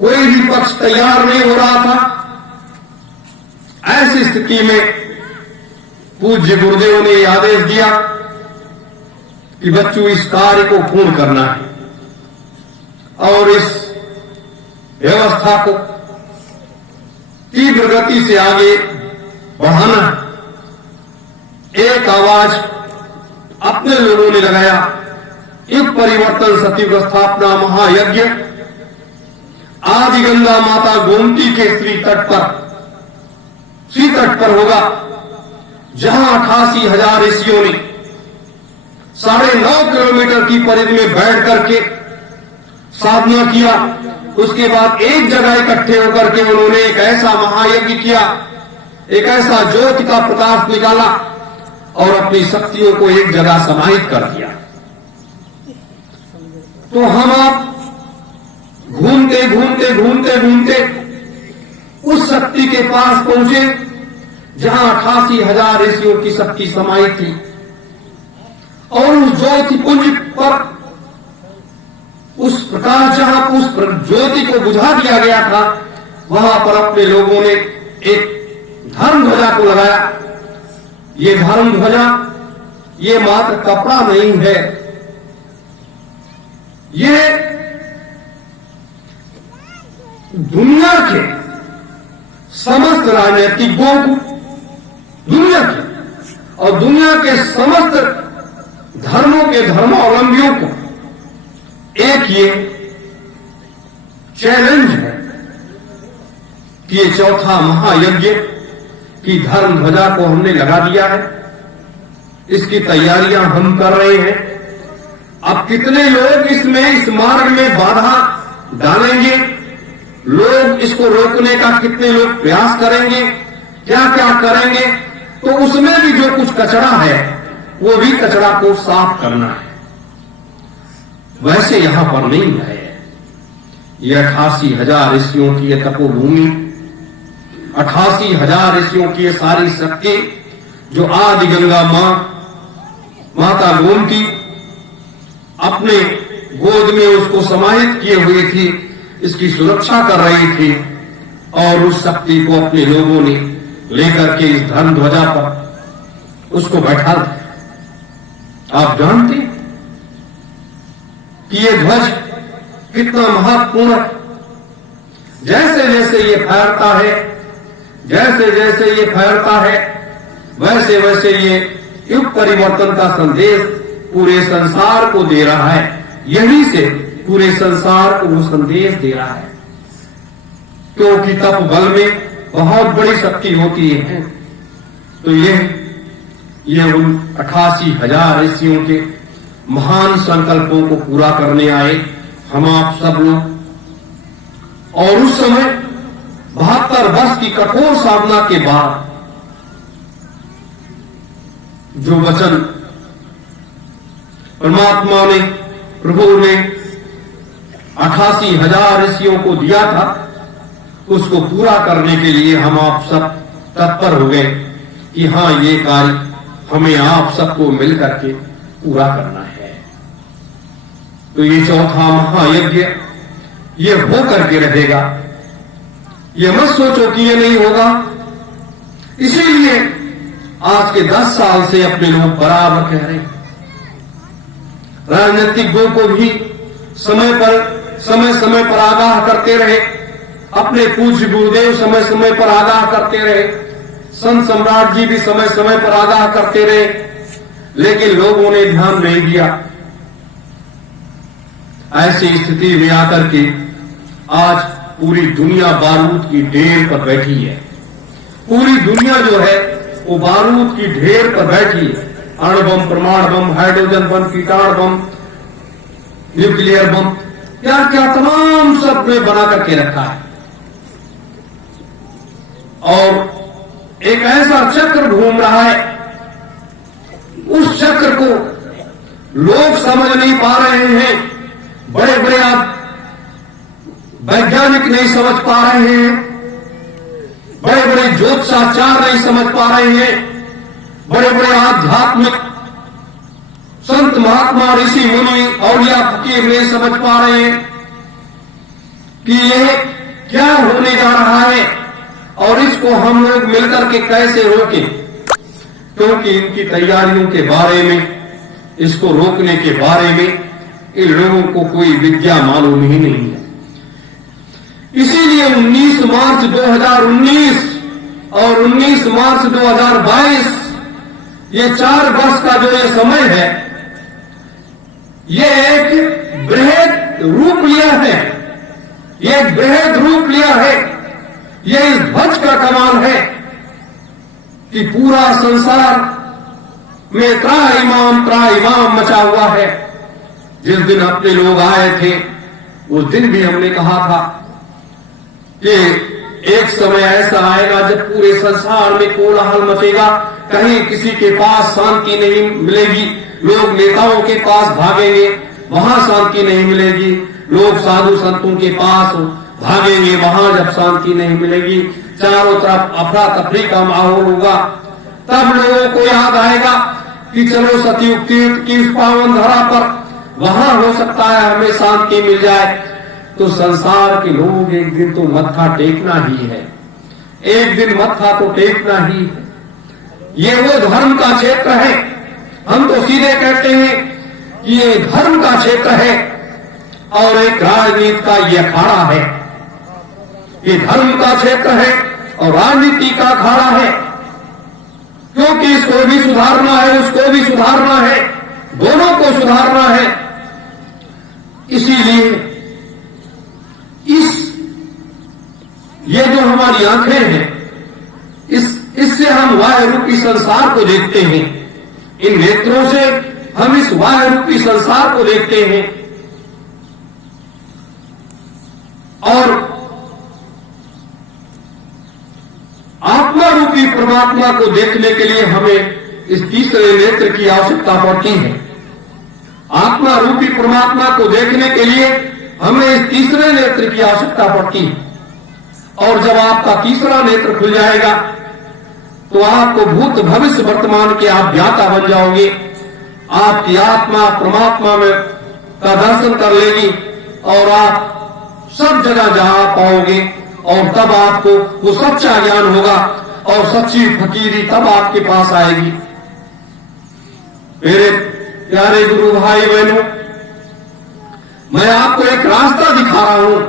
कोई भी पक्ष तैयार नहीं हो रहा था। ऐसी स्थिति में पूज्य गुरुदेव ने आदेश दिया कि बच्चों इस कार्य को पूर्ण करना है और इस व्यवस्था को तीव्र गति से आगे बढ़ाना है। एक आवाज अपने लोगों ने लगाया, युग परिवर्तन सतयुग स्थापना महायज्ञ आदि गंगा माता गोमती के श्री तट पर होगा, जहां 88,000 ऋषियों ने 9.5 किलोमीटर की परिधि में बैठ करके साधना किया। उसके बाद एक जगह इकट्ठे होकर के उन्होंने एक ऐसा महायज्ञ किया, एक ऐसा ज्योति का प्रकाश निकाला और अपनी शक्तियों को एक जगह समाहित कर दिया। तो हम आप घूमते घूमते घूमते घूमते उस शक्ति के पास पहुंचे जहां 88,000 ऋषियों की शक्ति समाहित थी और उस ज्योति पुंज पर उस प्रकाश जहां उस ज्योति को बुझा दिया गया था, वहां पर अपने लोगों ने एक धर्म ध्वजा को लगाया। ये धर्म ध्वजा ये मात्र कपड़ा नहीं है, ये दुनिया के समस्त राजनीतिज्ञों को, दुनिया के और दुनिया के समस्त धर्मों के धर्मावलंबियों को एक ये चैलेंज है कि ये चौथा महायज्ञ की धर्म ध्वजा को हमने लगा दिया है। इसकी तैयारियां हम कर रहे हैं। अब कितने लोग इसमें इस मार्ग में बाधा डालेंगे, लोग इसको रोकने का कितने लोग प्रयास करेंगे, क्या क्या करेंगे, तो उसमें भी जो कुछ कचरा है वो भी कचरा को साफ करना है। वैसे यहां पर नहीं है। ये 88,000 ऋषियों की ये तपोभूमि, 88,000 ऋषियों की ये सारी शक्ति जो आदि गंगा माता गोमती अपने गोद में उसको समाहित किए हुए थी, इसकी सुरक्षा कर रही थी और उस शक्ति को अपने लोगों ने लेकर के इस धर्म ध्वजा पर उसको बैठा दिया। आप जानते हैं कि ये ध्वज कितना महत्वपूर्ण है। जैसे जैसे ये फैलता है, जैसे जैसे ये फैलता है, वैसे वैसे ये युग परिवर्तन का संदेश पूरे संसार को दे रहा है। यहीं से पूरे संसार को वो संदेश दे रहा है, क्योंकि तप बल में बहुत बड़ी शक्ति होती है। तो ये उन 88,000 ऋषियों के महान संकल्पों को पूरा करने आए हम आप सब लोग। और उस समय 72 वर्ष की कठोर साधना के बाद जो वचन परमात्मा ने, प्रभु ने 88,000 ऋषियों को दिया था, उसको पूरा करने के लिए हम आप सब तत्पर हो गए कि हां, ये कार्य हमें आप सबको मिलकर के पूरा करना है। तो ये चौथा महायज्ञ ये हो करके रहेगा। ये मत सोचो कि ये नहीं होगा। इसीलिए आज के 10 साल से अपने लोग बराबर कह रहे हैं, राजनीतिज्ञों को भी समय समय पर आगाह करते रहे, अपने पूज्य गुरुदेव समय समय पर आगाह करते रहे, संत सम्राट जी भी समय समय पर आगाह करते रहे, लेकिन लोगों ने ध्यान नहीं दिया। ऐसी स्थिति में आकर के आज पूरी दुनिया बारूद की ढेर पर बैठी है। पूरी दुनिया जो है वो बारूद की ढेर पर बैठी है। अणु बम, परमाणु बम, हाइड्रोजन बम, कीटाणु बम, न्यूक्लियर बम, क्या क्या तमाम सब में बना करके रखा है। और एक ऐसा चक्र घूम रहा है, उस चक्र को लोग समझ नहीं पा रहे हैं। बड़े बड़े आप वैज्ञानिक नहीं समझ पा रहे हैं, बड़े बड़े ज्योतिषाचार्य नहीं समझ पा रहे हैं, बड़े बड़े आध्यात्मिक संत महात्मा ऋषि मुनि औलिया फकीर नहीं समझ पा रहे हैं कि यह क्या होने जा रहा है और इसको हम लोग मिलकर के कैसे रोकें, क्योंकि इनकी तैयारियों के बारे में, इसको रोकने के बारे में इन लोगों को कोई विद्या मालूम ही नहीं है। इसीलिए 19 मार्च 2019 और 19 मार्च 2022 ये 4 वर्ष का जो ये समय है, ये एक बृहद रूप लिया है, ये एक बृहद रूप लिया है। ये इस ध्वज का कमाल है कि पूरा संसार में त्राहिमाम मचा हुआ है। जिस दिन अपने लोग आए थे उस दिन भी हमने कहा था कि एक समय ऐसा आएगा जब पूरे संसार में कोलाहल मचेगा, कहीं किसी के पास शांति नहीं मिलेगी, लोग नेताओं के पास भागेंगे, वहां शांति नहीं मिलेगी, लोग साधु संतों के पास भागेंगे, वहां जब शांति नहीं मिलेगी, चारों तरफ अफरा तफरी का माहौल होगा। तब लोगों को याद आएगा कि चलो सतयुग तीर्थ की इस पावन धरा पर वहां हो सकता है हमें शांति मिल जाए। तो संसार के लोग एक दिन तो मत्था टेकना ही है, एक दिन मत्था तो टेकना ही है। ये वो धर्म का क्षेत्र है, हम तो सीधे कहते हैं कि ये धर्म का क्षेत्र है और एक राजनीति का ये अखाड़ा है। ये धर्म का क्षेत्र है और राजनीति का अखाड़ा है, क्योंकि इसको भी सुधारना है, उसको भी सुधारना है, दोनों को सुधारना है। इसीलिए ये जो हमारी आंखें हैं, इससे हम वायु रूपी संसार kwa देखते हैं, इन नेत्रों से हम इस वायु रूपी संसार को देखते हैं। और आत्मा रूपी परमात्मा को देखने के लिए हमें इस तीसरे नेत्र की आवश्यकता पड़ती है। आत्मा रूपी परमात्मा को देखने के लिए हमें इस तीसरे नेत्र की आवश्यकता पड़ती है। और जब आपका तीसरा नेत्र खुल जाएगा तो आपको भूत भविष्य वर्तमान के आप ज्ञाता बन जाओगे। आपकी आत्मा परमात्मा में का दर्शन कर लेगी और आप सब जगह जा पाओगे और तब आपको वो सच्चा ज्ञान होगा और सच्ची फकीरी तब आपके पास आएगी। मेरे प्यारे गुरु भाई बहनों, मैं आपको एक रास्ता दिखा रहा हूं,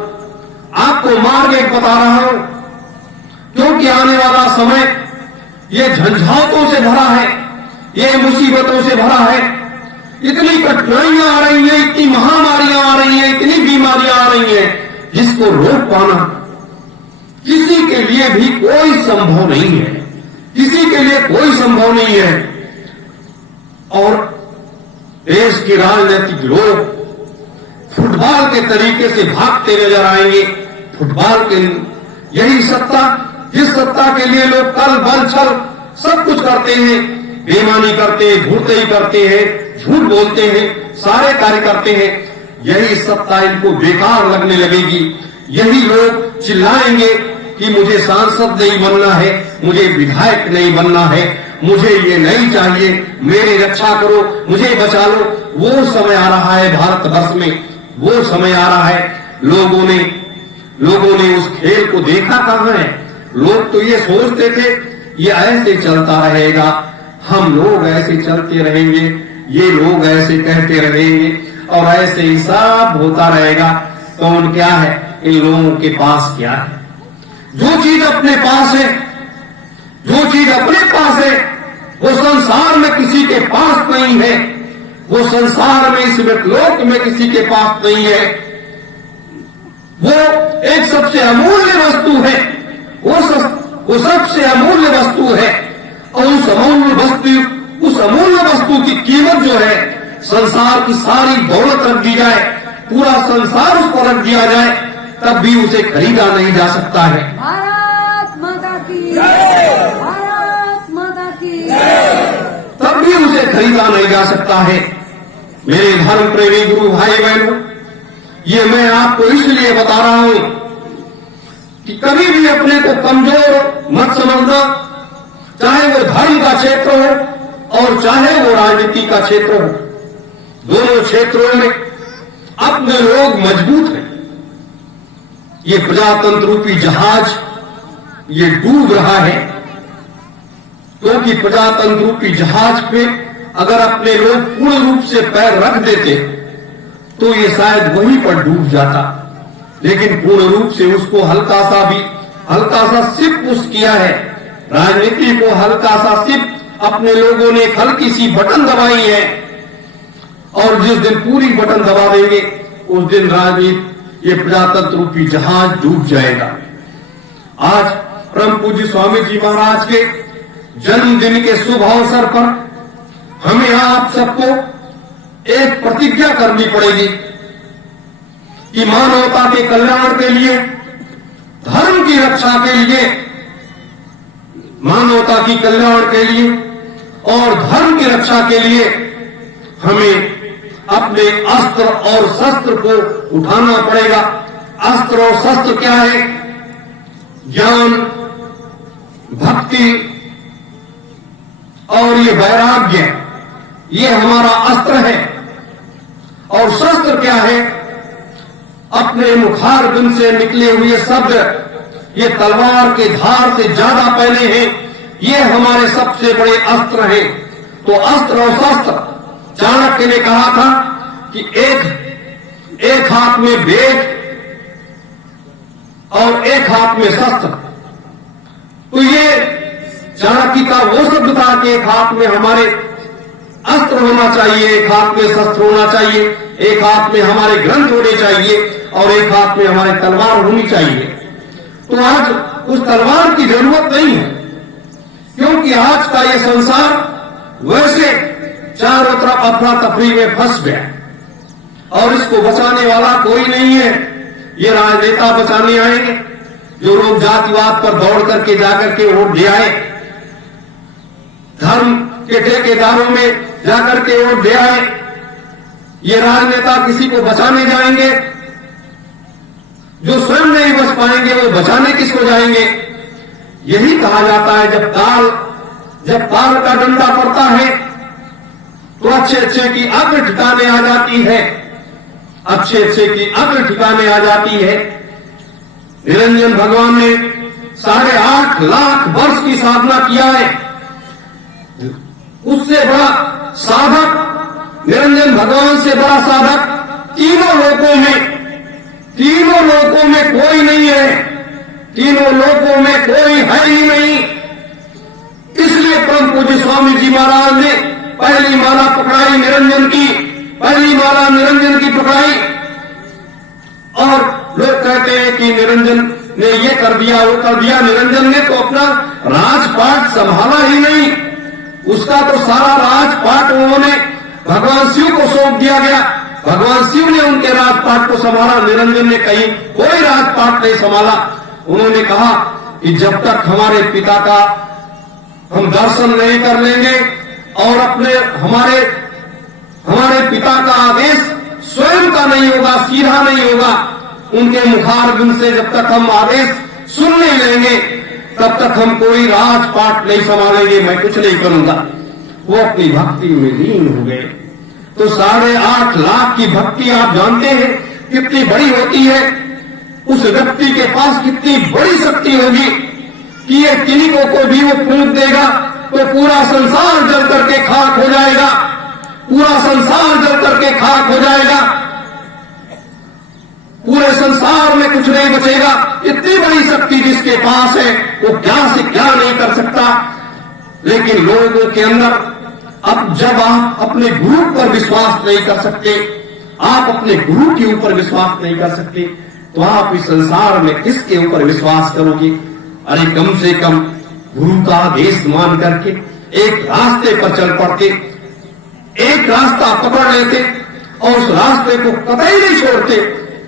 आपको मार्ग एक बता रहा हूं, क्योंकि आने वाला समय ये झंझावतों से भरा है, ये मुसीबतों से भरा है। इतनी कठिनाइयां आ रही हैं, इतनी महामारियां आ रही हैं, इतनी बीमारियां आ रही हैं, जिसको रोक पाना किसी के लिए भी कोई संभव नहीं है, किसी के लिए कोई संभव नहीं है। और देश के राजनीतिक लोग फुटबॉल के तरीके से भागते नजर आएंगे। फुटबॉल के यही सत्ता, जिस सत्ता के लिए लोग कल बल छल सब कुछ करते हैं, बेईमानी करते हैं, धूर्तई करते हैं, झूठ बोलते हैं, सारे कार्य करते हैं, यही सत्ता इनको बेकार लगने लगेगी। यही लोग चिल्लाएंगे कि मुझे सांसद नहीं बनना है, मुझे विधायक नहीं बनना है, मुझे ये नहीं चाहिए, मेरी रक्षा करो, मुझे बचा लो। वो समय आ रहा है भारतवर्ष में, वो समय आ रहा है। लोगों ने उस खेल को देखा कहां है। लोग तो ये सोचते थे ये ऐसे चलता रहेगा, हम लोग ऐसे चलते रहेंगे, ये लोग ऐसे कहते रहेंगे और ऐसे ही सब होता रहेगा। कौन क्या है, इन लोगों के पास क्या है? जो चीज अपने पास है, जो चीज अपने पास है, वो संसार में किसी के पास नहीं है, वो संसार में इस लोक में किसी के पास नहीं है। वो एक सबसे अमूल्य वस्तु है, वो सबसे अमूल्य वस्तु है। और उस अमूल्य वस्तु की कीमत जो है, संसार की सारी दौलत रख दी जाए, पूरा संसार उस पर रख दिया जाए, तब भी उसे खरीदा नहीं जा सकता है। भारत माता की जय, भारत माता की जय। तब भी उसे खरीदा नहीं जा सकता है। मेरे धर्म प्रेमी गुरु भाई बहनों, ये मैं आपको इसलिए बता रहा हूं कि कभी भी अपने को कमजोर मत समझना, चाहे वो धर्म का क्षेत्र हो और चाहे वो राजनीति का क्षेत्र हो। दोनों क्षेत्रों में अपने लोग मजबूत हैं, ये प्रजातंत्र रूपी जहाज ये डूब रहा है, क्योंकि प्रजातंत्र रूपी जहाज पे अगर अपने लोग पूर्ण रूप से पैर रख देते तो ये शायद वहीं पर डूब जाता, लेकिन पूर्ण रूप से उसको हल्का सा सिर्फ पुश किया है। राजनीति को हल्का सा सिर्फ अपने लोगों ने हल्की सी बटन दबाई है, और जिस दिन पूरी बटन दबा देंगे उस दिन राजनीति ये प्रजातंत्र रूपी जहाज डूब जाएगा। आज परम पूज्य स्वामी जी महाराज के जन्मदिन के शुभ अवसर पर हमें आप सबको एक प्रतिज्ञा करनी पड़ेगी कि मानवता के कल्याण के लिए, धर्म की रक्षा के लिए, मानवता की कल्याण के लिए और धर्म की रक्षा के लिए हमें अपने अस्त्र और शस्त्र को उठाना पड़ेगा। अस्त्र और शस्त्र क्या है? ज्ञान, भक्ति और ये वैराग्य, ये हमारा अस्त्र है। और शस्त्र क्या है? अपने मुखारबिंद से निकले हुए शब्द, ये तलवार के धार से ज्यादा पहले हैं, ये हमारे सबसे बड़े अस्त्र हैं। तो अस्त्र और शस्त्र, चाणक्य ने कहा था कि एक हाथ में वेद और एक हाथ में शस्त्र। तो ये चाणक्य का वो शब्द था कि एक हाथ में हमारे अस्त्र होना चाहिए, एक हाथ में शस्त्र होना चाहिए, एक हाथ में हमारे ग्रंथ होने चाहिए और एक हाथ में हमारी तलवार होनी चाहिए। तो आज उस तलवार की जरूरत नहीं है, क्योंकि आज का ये संसार वैसे चारों तरफ अफरा तफरी में फंस गया और इसको बचाने वाला कोई नहीं है। ये राजनेता बचाने आएंगे, जो लोग जातिवाद पर दौड़ करके जाकर के वोट दे आए, धर्म के ठेकेदारों में जाकर के वोट दे आए, ये राजनेता किसी को बचाने जाएंगे? जो स्वयं नहीं बच पाएंगे वो बचाने किसको जाएंगे? यही कहा जाता है जब ताल का डंडा पड़ता है तो अच्छे की अग्र ठिकाने आ जाती है, अच्छे की अग्र ठिकाने आ जाती है। निरंजन भगवान ने 8.5 लाख वर्ष की साधना किया है। उससे बड़ा साधक, निरंजन भगवान से बड़ा साधक तीनों लोकों में कोई नहीं है, तीनों लोकों में कोई है ही नहीं। इसलिए परम पूज्य स्वामी जी महाराज ने पहली माला पकड़ाई निरंजन की, पहली माला निरंजन की पकड़ाई। और लोग कहते हैं कि निरंजन ने ये कर दिया वो कर दिया। निरंजन ने तो अपना राजपाट संभाला ही नहीं, उसका तो सारा राजपाट उन्होंने भगवान शिव को सौंप दिया गया। भगवान शिव ने उनके राजपाट को संभाला, निरंजन ने कहीं कोई राजपाट नहीं संभाला। उन्होंने कहा कि जब तक हमारे पिता का हम दर्शन नहीं कर लेंगे और हमारे पिता का आदेश स्वयं का नहीं होगा, सीधा नहीं होगा, उनके मुखारबिंद से जब तक हम आदेश सुन नहीं लेंगे तब तक हम कोई राजपाट नहीं संभालेंगे, मैं कुछ नहीं करूंगा। वो अपनी भक्ति में लीन हो गए। तो 8.5 लाख की भक्ति आप जानते हैं कितनी बड़ी होती है। उस व्यक्ति के पास कितनी बड़ी शक्ति होगी कि ये तिनकों को भी वो फूंक देगा तो पूरा संसार जल करके खाक हो जाएगा, पूरा संसार जल करके खाक हो जाएगा, पूरे संसार में कुछ नहीं बचेगा। इतनी बड़ी शक्ति जिसके पास है वो क्या से क्या नहीं कर सकता। लेकिन लोगों के अंदर अब जब आप अपने गुरु पर विश्वास नहीं कर सकते, आप अपने गुरु के ऊपर विश्वास नहीं कर सकते, तो आप इस संसार में किसके ऊपर विश्वास करोगे? अरे कम से कम गुरु का आदेश मान करके एक रास्ते पर चल पड़ते, एक रास्ता पकड़ लेते और उस रास्ते को कतई नहीं छोड़ते,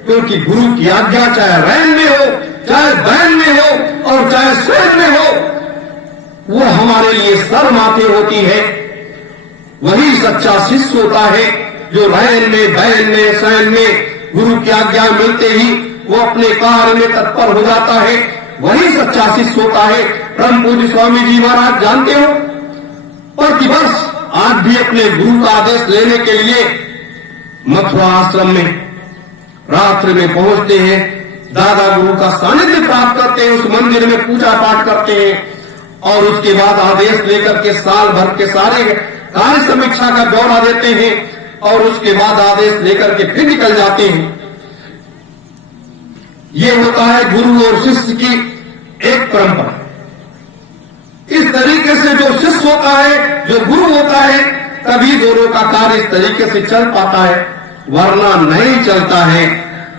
क्योंकि गुरु की आज्ञा चाहे रैन में हो, चाहे बैन में हो और चाहे स्वयं में हो, वो हमारे लिए सर माथे होती है। वही सच्चा शिष्य होता है जो रैन में, बैन में, शयन में गुरु की आज्ञा मिलते ही वो अपने कार्य में तत्पर हो जाता है। वही सच्चा शिष्य होता है। परम पूज्य स्वामी जी महाराज जानते हो, प्रतिवर्ष आज भी अपने गुरु का आदेश लेने के लिए मथुरा आश्रम में रात्रि में पहुंचते हैं, दादा गुरु का सानिध्य प्राप्त करते हैं, उस मंदिर में पूजा पाठ करते हैं और उसके बाद आदेश लेकर के साल भर के सारे कार्य समीक्षा का ब्यौरा देते हैं और उसके बाद आदेश लेकर के फिर निकल जाते हैं। ये होता है गुरु और शिष्य की एक परंपरा। इस तरीके से जो शिष्य होता है, जो गुरु होता है, तभी दोनों का कार्य इस तरीके से चल पाता है, वरना नहीं चलता है।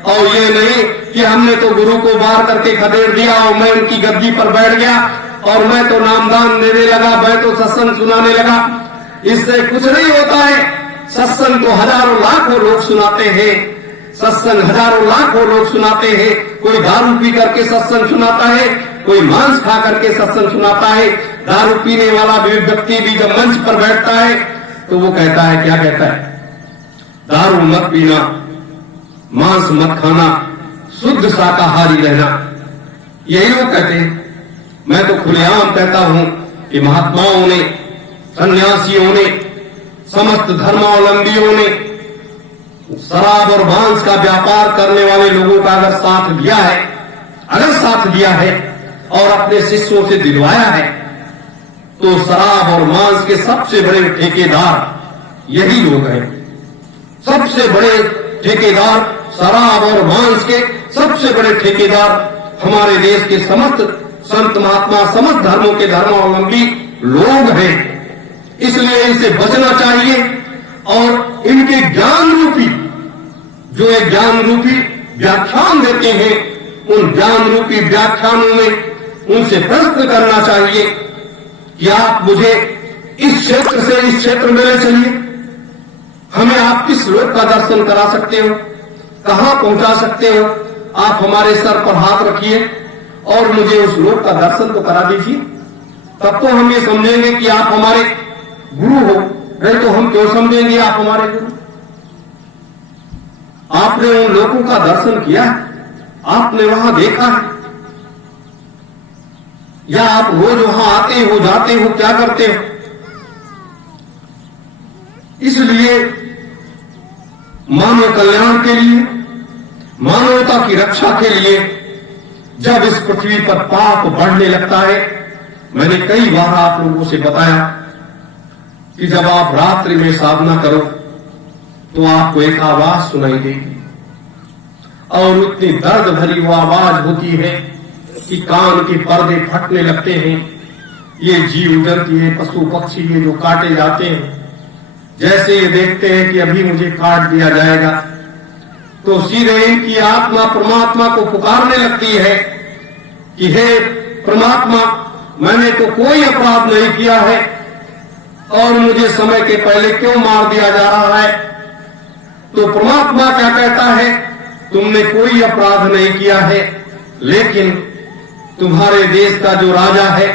और ये नहीं कि हमने तो गुरु को बाहर करके खदेड़ दिया और मैं उनकी गद्दी पर बैठ गया और मैं तो नामदान देने लगा, मैं तो सत्संग सुनाने लगा। इससे कुछ नहीं होता है। सत्संग को हजारों लाखों लोग सुनाते हैं, सत्संग हजारों लाखों लोग सुनाते हैं। कोई दारू पी करके सत्संग सुनाता है, कोई मांस खा करके सत्संग सुनाता है। दारू पीने वाला व्यक्ति भी जब मंच पर बैठता है तो वो कहता है, क्या कहता है? दारू मत पीना, मांस मत खाना, शुद्ध शाकाहारी रहना, यही लोग कहते हैं। मैं तो खुलेआम कहता हूं कि महात्माओं ने, सन्यासियों ने, समस्त धर्मावलंबियों ने शराब और मांस का व्यापार करने वाले लोगों का अगर साथ दिया है, अगर साथ दिया है और अपने शिष्यों से दिलवाया है, तो शराब और मांस के सबसे बड़े ठेकेदार यही लोग हैं। सबसे बड़े ठेकेदार, शराब और मांस के सबसे बड़े ठेकेदार हमारे देश के समस्त संत महात्मा, समस्त धर्मों के धर्मावलंबी लोग हैं। इसलिए इनसे बचना चाहिए और इनके ज्ञान रूपी, जो एक ज्ञान रूपी व्याख्यान देते हैं, उन ज्ञान रूपी व्याख्यानों में उनसे प्रश्न करना चाहिए कि आप मुझे इस क्षेत्र से इस क्षेत्र में ले चलिए, हमें आप किस लोक का दर्शन करा सकते हो, कहां पहुंचा सकते हो, आप हमारे सर पर हाथ रखिए और मुझे उस लोक का दर्शन तो करा दीजिए। तब तो हम ये समझेंगे कि आप हमारे गुरु हो। नहीं तो हम क्यों समझेंगे आप हमारे गुरु? आपने उन लोगों का दर्शन किया, आपने वहां देखा है, या आप रोज वहां आते हो, जाते हो, क्या करते हो? इसलिए मानव कल्याण के लिए, मानवता की रक्षा के लिए जब इस पृथ्वी पर पाप बढ़ने लगता है, मैंने कई बार आप लोगों से बताया कि जब आप रात्रि में साधना करो तो आपको एक आवाज सुनाई देगी और उतनी दर्द भरी वो आवाज होती है कि कान के पर्दे फटने लगते हैं। ये जीव जंतु, ये पशु पक्षी, ये जो काटे जाते हैं, जैसे ये देखते हैं कि अभी मुझे काट दिया जाएगा, तो सीधे इनकी आत्मा परमात्मा को पुकारने लगती है कि हे परमात्मा, मैंने तो कोई अपराध नहीं किया है और मुझे समय के पहले क्यों मार दिया जा रहा है? तो परमात्मा क्या कहता है? तुमने कोई अपराध नहीं किया है, लेकिन तुम्हारे देश का जो राजा है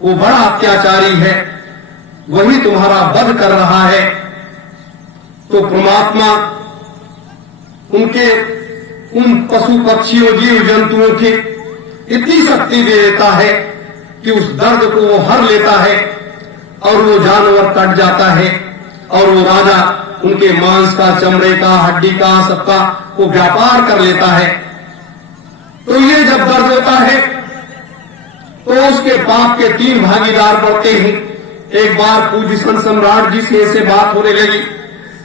वो बड़ा अत्याचारी है, वही तुम्हारा वध कर रहा है। तो परमात्मा उनके उन पशु पक्षियों, जीव जंतुओं की इतनी शक्ति दे देता है कि उस दर्द को वो हर लेता है और वो जानवर कट जाता है और वो राजा उनके मांस का, चमड़े का, हड्डी का, सबका वो व्यापार कर लेता है। तो ये जब दर्द होता है तो उसके पाप के 3 भागीदार बढ़ते हैं। एक बार पूज्य संत सम्राट जी से ऐसे बात होने लगी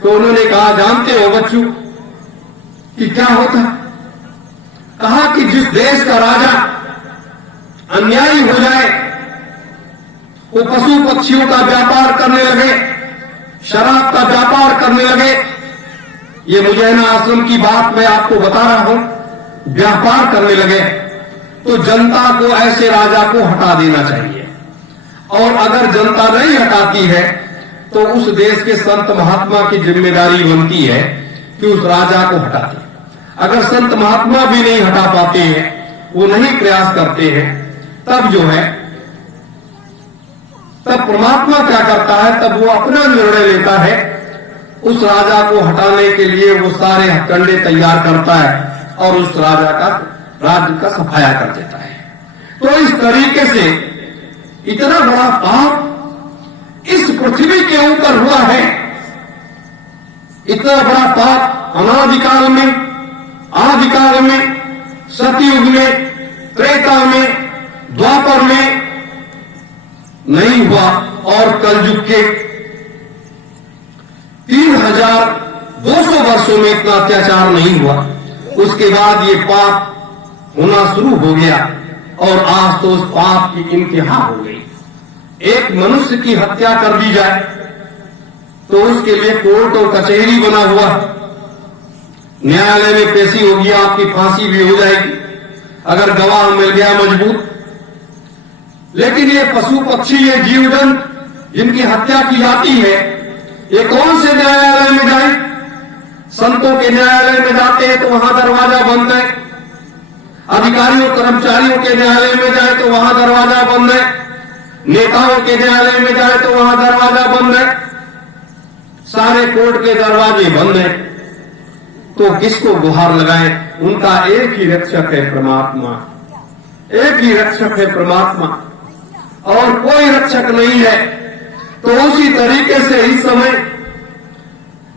तो उन्होंने कहा, जानते हो बच्चों कि क्या होता? कहा कि जिस देश का राजा अन्यायी हो जाए, वो पशु पक्षियों का व्यापार करने लगे, शराब का व्यापार करने लगे, ये मुजैना आश्रम की बात मैं आपको बता रहा हूं, व्यापार करने लगे, तो जनता को ऐसे राजा को हटा देना चाहिए। और अगर जनता नहीं हटाती है तो उस देश के संत महात्मा की जिम्मेदारी बनती है कि उस राजा को हटा दे। अगर संत महात्मा भी नहीं हटा पाते हैं, वो नहीं प्रयास करते हैं, तब जो है, तब परमात्मा क्या करता है? तब वो अपना निर्णय लेता है, उस राजा को हटाने के लिए वो सारे हथकंडे तैयार करता है और उस राजा का, राज्य का सफाया कर देता है। तो इस तरीके से इतना बड़ा पाप इस पृथ्वी के ऊपर हुआ है, इतना बड़ा पाप अनादिकाल में, आदिकाल में सतयुग में, त्रेता में, द्वापर में नहीं हुआ और कलयुग के 3200 वर्षों में इतना अत्याचार नहीं हुआ। उसके बाद ये पाप होना शुरू हो गया और आज तो उस पाप की इंतहा हो गई। एक मनुष्य की हत्या कर दी जाए तो उसके लिए कोर्ट और कचहरी बना हुआ, न्यायालय में पेशी होगी, आपकी फांसी भी हो जाएगी अगर गवाह मिल गया मजबूत। लेकिन ये पशु पक्षी, ये जीव जंतु जिनकी हत्या की जाती है, ये कौन से न्यायालय में जाए? संतों के न्यायालय में जाते हैं तो वहां दरवाजा बंद है, अधिकारियों कर्मचारियों के न्यायालय में जाए तो वहां दरवाजा बंद है, नेताओं के न्यायालय में जाए तो वहां दरवाजा बंद है, सारे कोर्ट के दरवाजे बंद हैं। तो किसको गुहार लगाएं? उनका एक ही रक्षक है परमात्मा, एक ही रक्षक है परमात्मा और कोई रक्षक नहीं है। तो उसी तरीके से इस समय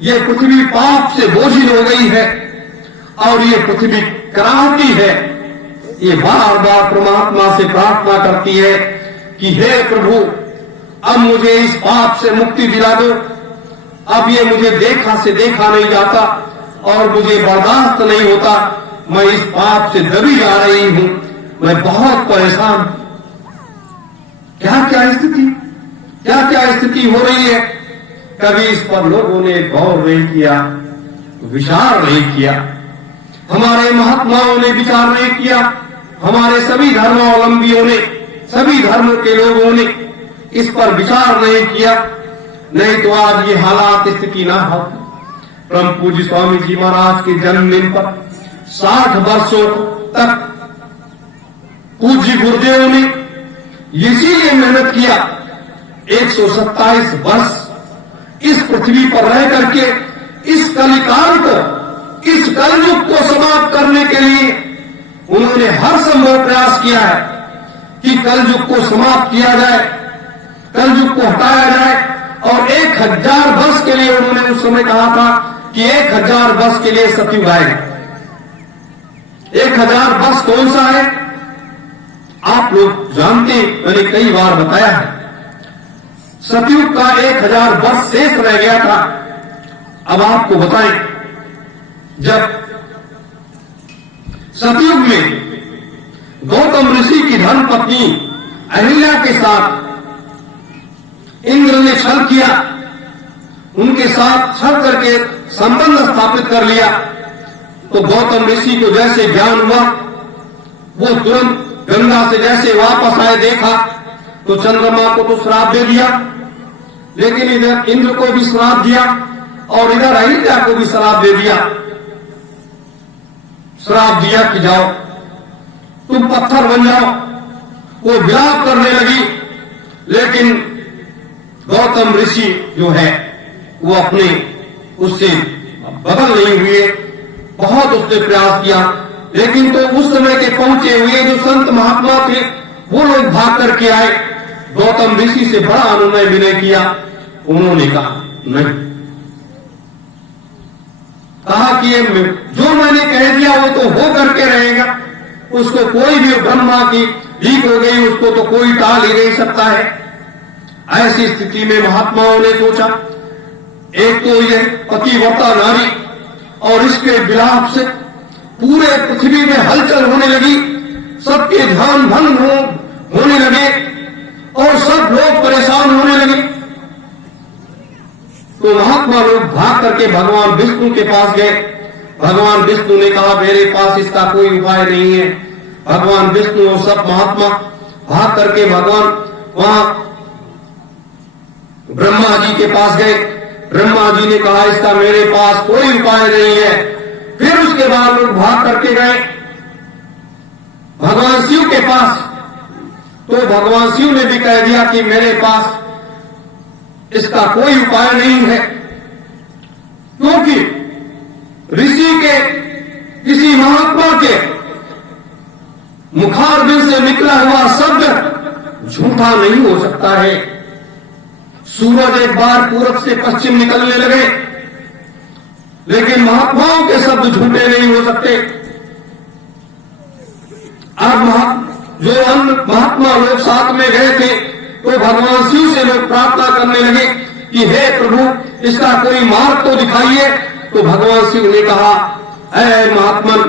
ये पृथ्वी पाप से बोझिल हो गई है और ये पृथ्वी कराहती है। ये बार बार परमात्मा से प्रार्थना करती है कि हे प्रभु, अब मुझे इस पाप से मुक्ति दिला दो। अब ये मुझे देखा से देखा नहीं जाता और मुझे बर्दाश्त नहीं होता, मैं इस पाप से दबी जा रही हूं, मैं बहुत परेशान। क्या क्या स्थिति हो रही है? कभी इस पर लोगों ने गौर नहीं किया, विचार नहीं किया, हमारे महात्माओं ने विचार नहीं किया, हमारे सभी धर्मावलंबियों ने, सभी धर्मों के लोगों ने इस पर विचार नहीं किया। नहीं तो आज ये हालात, स्थिति ना हो। परम पूज्य स्वामी जी महाराज के जन्मदिन पर 60 वर्षों तक पूज्य गुरुदेव ने इसीलिए मेहनत किया, 127 वर्ष इस पृथ्वी पर रह करके इस कलिकाल को, इस कलयुग को समाप्त करने के लिए उन्होंने हर संभव प्रयास किया है कि कलयुग को समाप्त किया जाए, कलयुग को हटाया जाए। और 1000 वर्ष के लिए उन्होंने उस समय कहा था कि 1000 वर्ष के लिए सतयुग आएगा। 1000 वर्ष कौन सा है? आप लोग जानते हैं, मैंने कई बार बताया है। सतयुग का 1000 वर्ष शेष रह गया था। अब आपको बताएं, जब सतयुग में गौतम ऋषि की धर्मपत्नी अहिल्या के साथ इंद्र ने छल किया, उनके साथ छल करके संबंध स्थापित कर लिया, तो गौतम ऋषि को जैसे ज्ञान हुआ, वो तुरंत गंगा से जैसे वापस आए, देखा तो चंद्रमा को तो श्राप दे दिया, लेकिन इधर इंद्र को भी श्राप दिया और इधर अहिल्या को भी श्राप दे दिया। श्राप दिया कि जाओ तुम पत्थर बन जाओ। वो विलाप करने लगी, लेकिन गौतम ऋषि जो है वो अपने उससे बदल नहीं हुए, बहुत उसने प्रयास किया, लेकिन तो उस समय के पहुंचे हुए जो संत महात्मा थे वो लोग भाग करके आए। गौतम ऋषि से बड़ा अनुनय विनय किया, उन्होंने कहा नहीं, कहा कि ये जो मैंने कह दिया वो तो हो करके रहेगा, उसको कोई भी, ब्रह्मा की लीक हो गई, उसको तो कोई टाल ही नहीं सकता है। ऐसी स्थिति में महात्माओं ने सोचा, एक तो ये पतिव्रता नारी और इसके विलाप से पूरे पृथ्वी में हलचल होने लगी, सबके ध्यान भंग होने लगे और सब लोग परेशान होने लगे। तो महात्मा लोग भाग करके भगवान विष्णु के पास गए। भगवान विष्णु ने कहा मेरे पास इसका कोई उपाय नहीं है। भगवान विष्णु और सब महात्मा भाग करके भगवान वहां ब्रह्मा जी के पास गए। ब्रह्मा जी ने कहा इसका मेरे पास कोई उपाय नहीं है। फिर उसके बाद लोग भाग करके गए भगवान शिव के पास, तो भगवान शिव ने भी कह दिया कि मेरे पास इसका कोई उपाय नहीं है, क्योंकि ऋषि के, किसी महात्मा के मुखारबिंद से निकला हुआ शब्द झूठा नहीं हो सकता है। सूरज एक बार पूरब से पश्चिम निकलने लगे, लेकिन महात्माओं के शब्द झूठे नहीं हो सकते। अब जो महात्मा लोग साथ में गए थे तो भगवान शिव से लोग प्रार्थना करने लगे कि हे प्रभु इसका कोई मार्ग तो दिखाइए। तो भगवान शिव ने कहा, ऐ महात्मन,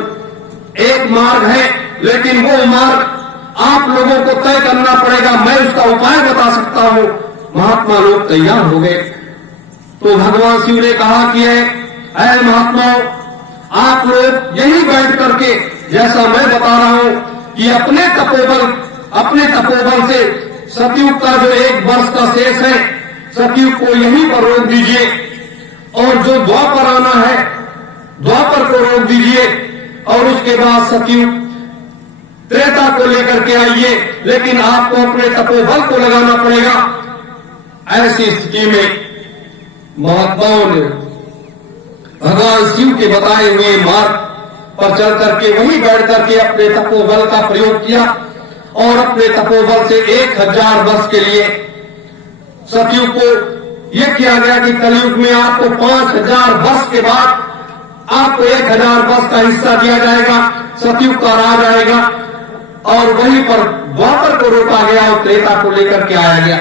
एक मार्ग है लेकिन वो मार्ग आप लोगों को तय करना पड़ेगा, मैं उसका उपाय बता सकता हूं। महात्मा लोग तैयार हो गए। तो भगवान शिव ने कहा कि ऐ महात्माओं, आप लोग यहीं बैठ करके जैसा मैं बता रहा हूं कि अपने तपोबल से सतयुग का जो 1 वर्ष का शेष है सतयुग को यहीं पर रोक दीजिए और जो द्वापर आना है द्वापर को रोक दीजिए और उसके बाद सतयुग त्रेता को लेकर के आइए, लेकिन आपको अपने तपोबल को लगाना पड़ेगा। ऐसी स्थिति में महात्माओं ने भगवान शिव के बताए हुए मार्ग पर चल करके वहीं बैठ करके अपने तपोबल का प्रयोग किया और अपने तपोबल से 1000 वर्ष के लिए सतयुग को यह किया गया कि कलयुग में आपको 5000 वर्ष के बाद आपको 1000 वर्ष का हिस्सा दिया जाएगा, सतयुग का राज आएगा और वहीं पर द्वापर को रोका गया और त्रेता को लेकर के आया गया।